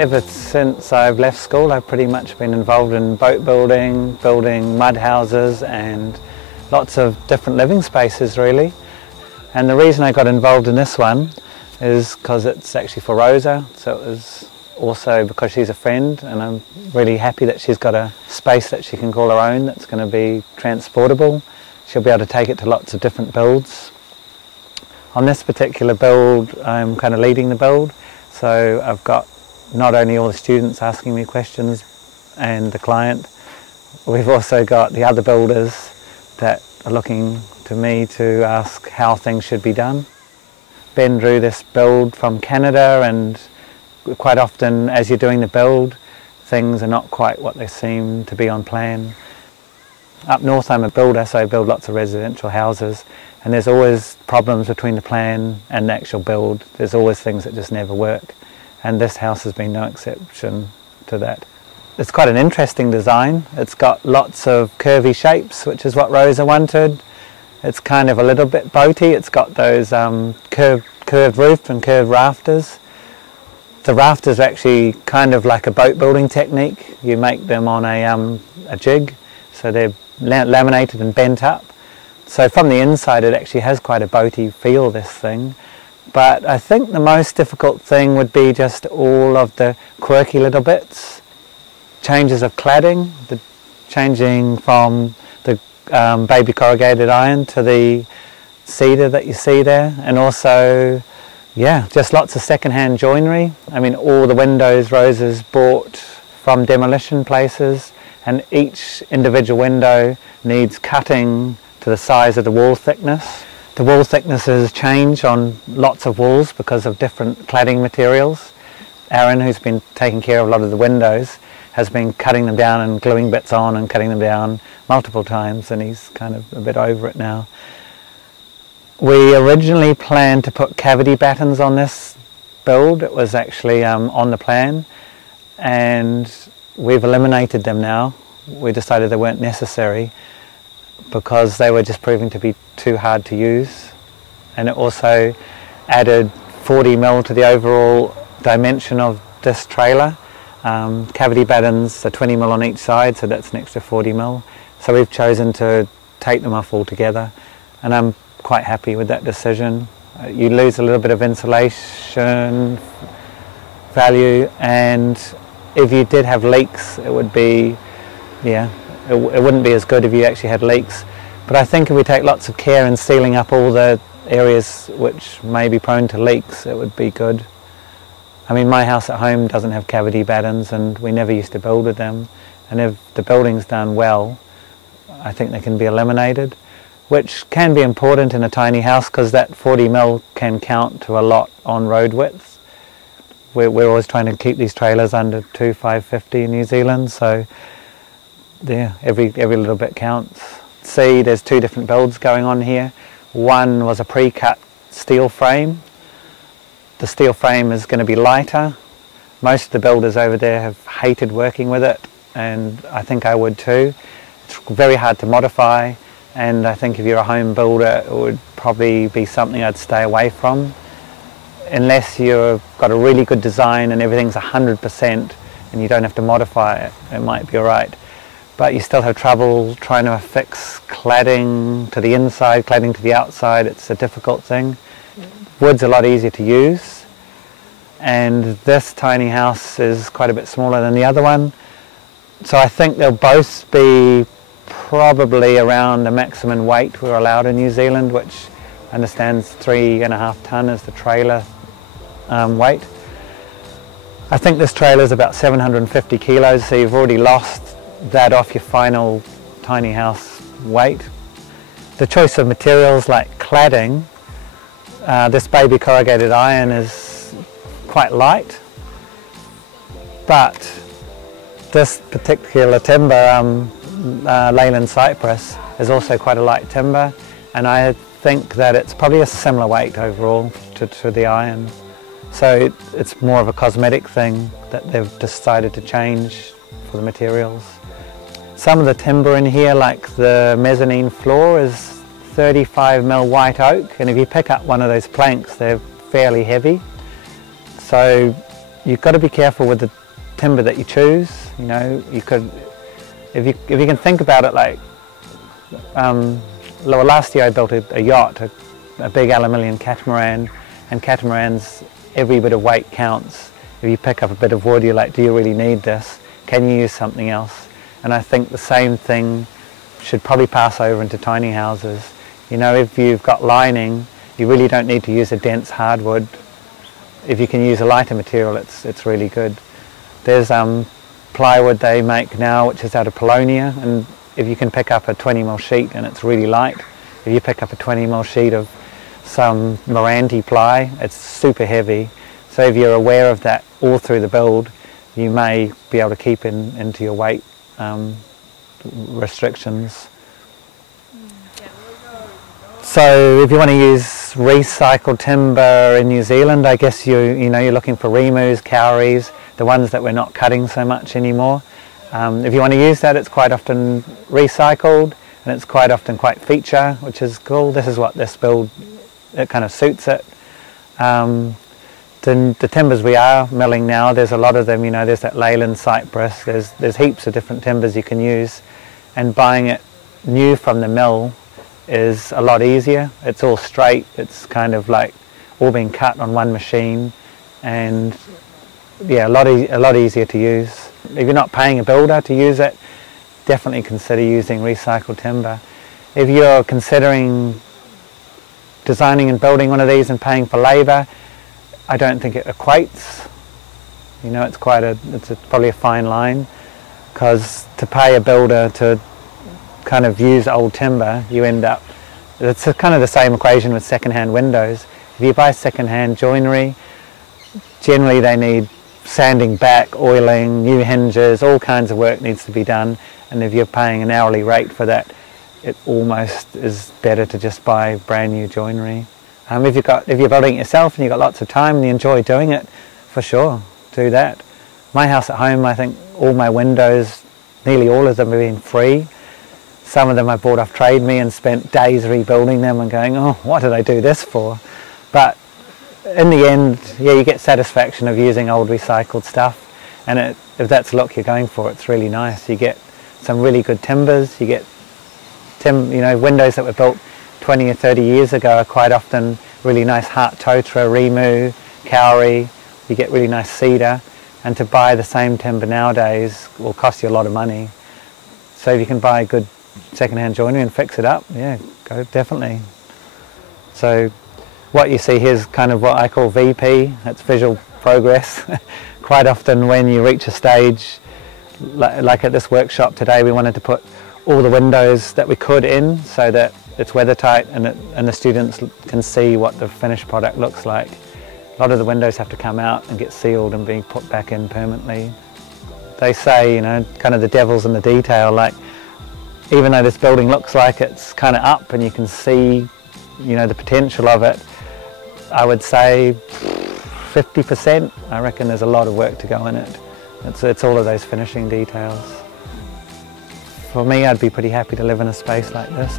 Ever since I've left school, I've pretty much been involved in boat building, building mud houses and lots of different living spaces really. And the reason I got involved in this one is because it's actually for Rosa, so it was also because she's a friend, and I'm really happy that she's got a space that she can call her own that's going to be transportable. She'll be able to take it to lots of different builds. On this particular build, I'm kind of leading the build, so I've got not only all the students asking me questions and the client, we've also got the other builders that are looking to me to ask how things should be done. Ben drew this build from Canada, and quite often as you're doing the build, things are not quite what they seem to be on plan. Up north I'm a builder, so I build lots of residential houses, and there's always problems between the plan and the actual build. There's always things that just never work, and this house has been no exception to that. It's quite an interesting design. It's got lots of curvy shapes, which is what Rosa wanted. It's kind of a little bit boaty. It's got those curved roof and curved rafters. The rafters are actually kind of like a boat building technique. You make them on a jig, so they're laminated and bent up. So from the inside it actually has quite a boaty feel, this thing. But I think the most difficult thing would be just all of the quirky little bits. Changes of cladding, changing from the baby corrugated iron to the cedar that you see there, and also, yeah, just lots of second-hand joinery. I mean, all the windows Rosa's bought from demolition places, and each individual window needs cutting to the size of the wall thickness. The wall thicknesses change on lots of walls because of different cladding materials. Aaron, who's been taking care of a lot of the windows, has been cutting them down and gluing bits on and cutting them down multiple times, and he's kind of a bit over it now. We originally planned to put cavity battens on this build. It was actually on the plan, and we've eliminated them now. We decided they weren't necessary because they were just proving to be too hard to use, and it also added 40 mil to the overall dimension of this trailer. Cavity battens are 20 mil on each side, so that's an extra 40 mil. So we've chosen to take them off altogether, and I'm quite happy with that decision. You lose a little bit of insulation value, and if you did have leaks, it would be, yeah, it wouldn't be as good if you actually had leaks. But I think if we take lots of care in sealing up all the areas which may be prone to leaks, it would be good. I mean, my house at home doesn't have cavity battens, and we never used to build with them. And if the building's done well, I think they can be eliminated, which can be important in a tiny house because that 40 mil can count to a lot on road width. We're always trying to keep these trailers under 2,550 in New Zealand, so yeah, every little bit counts. See, there's two different builds going on here. One was a pre-cut steel frame. The steel frame is going to be lighter. Most of the builders over there have hated working with it, and I think I would too. It's very hard to modify, and I think if you're a home builder it would probably be something I'd stay away from. Unless you've got a really good design and everything's 100% and you don't have to modify it, it might be alright. But you still have trouble trying to affix cladding to the inside, cladding to the outside. It's a difficult thing. Wood's a lot easier to use, and this tiny house is quite a bit smaller than the other one. So I think they'll both be probably around the maximum weight we're allowed in New Zealand, which I understand is 3.5 tonne is the trailer weight. I think this trailer is about 750 kilos, so you've already lost that off your final tiny house weight. The choice of materials like cladding, this baby corrugated iron is quite light, but this particular timber, Leyland cypress, is also quite a light timber, and I think that it's probably a similar weight overall to the iron. So it's more of a cosmetic thing that they've decided to change for the materials. Some of the timber in here, like the mezzanine floor, is 35 mil white oak, and if you pick up one of those planks they're fairly heavy. So you've got to be careful with the timber that you choose. You know, you could, if you can think about it like, last year I built a yacht, a big aluminium catamaran, and catamarans, every bit of weight counts. If you pick up a bit of wood, you're like, do you really need this? Can you use something else? And I think the same thing should probably pass over into tiny houses. You know, if you've got lining, you really don't need to use a dense hardwood. If you can use a lighter material, it's really good. There's plywood they make now, which is out of Polonia, and if you can pick up a 20mm sheet and it's really light, if you pick up a 20mm sheet of some Meranti ply, it's super heavy. So if you're aware of that all through the build, you may be able to keep into your weight restrictions. So if you want to use recycled timber in New Zealand, I guess you're looking for remus, kauris, the ones that we're not cutting so much anymore. If you want to use that, it's quite often recycled, and it's quite often quite feature, which is cool. This is what this build, it kind of suits it. The timbers we are milling now, there's a lot of them, there's that Leyland cypress, there's heaps of different timbers you can use, and buying it new from the mill is a lot easier. It's all straight, it's kind of like all being cut on one machine, and yeah, a lot easier to use. If you're not paying a builder to use it, definitely consider using recycled timber. If you're considering designing and building one of these and paying for labour, I don't think it equates. It's probably a fine line, because to pay a builder to kind of use old timber, you end up, it's kind of the same equation with second-hand windows. If you buy second-hand joinery, generally they need sanding back, oiling, new hinges, all kinds of work needs to be done, and if you're paying an hourly rate for that, it almost is better to just buy brand new joinery. If you're building it yourself and you've got lots of time and you enjoy doing it, for sure, do that. My house at home, I think all my windows, nearly all of them have been free. Some of them I bought off Trade Me and spent days rebuilding them and going, oh, what did I do this for? But in the end, yeah, you get satisfaction of using old recycled stuff, and if that's the look you're going for, it's really nice. You get some really good timbers, you get windows that were built 20 or 30 years ago are quite often really nice Hart Totra, Remu, Kauri. You get really nice cedar, and to buy the same timber nowadays will cost you a lot of money. So if you can buy good second-hand joinery and fix it up, yeah, go definitely. So what you see here is kind of what I call VP, that's visual progress. Quite often when you reach a stage, like at this workshop today, we wanted to put all the windows that we could in so that it's weather tight and the students can see what the finished product looks like. A lot of the windows have to come out and get sealed and be put back in permanently. They say, kind of the devil's in the detail, like even though this building looks like it's kind of up and you can see, the potential of it, I would say 50%. I reckon there's a lot of work to go in it. It's all of those finishing details. For me, I'd be pretty happy to live in a space like this.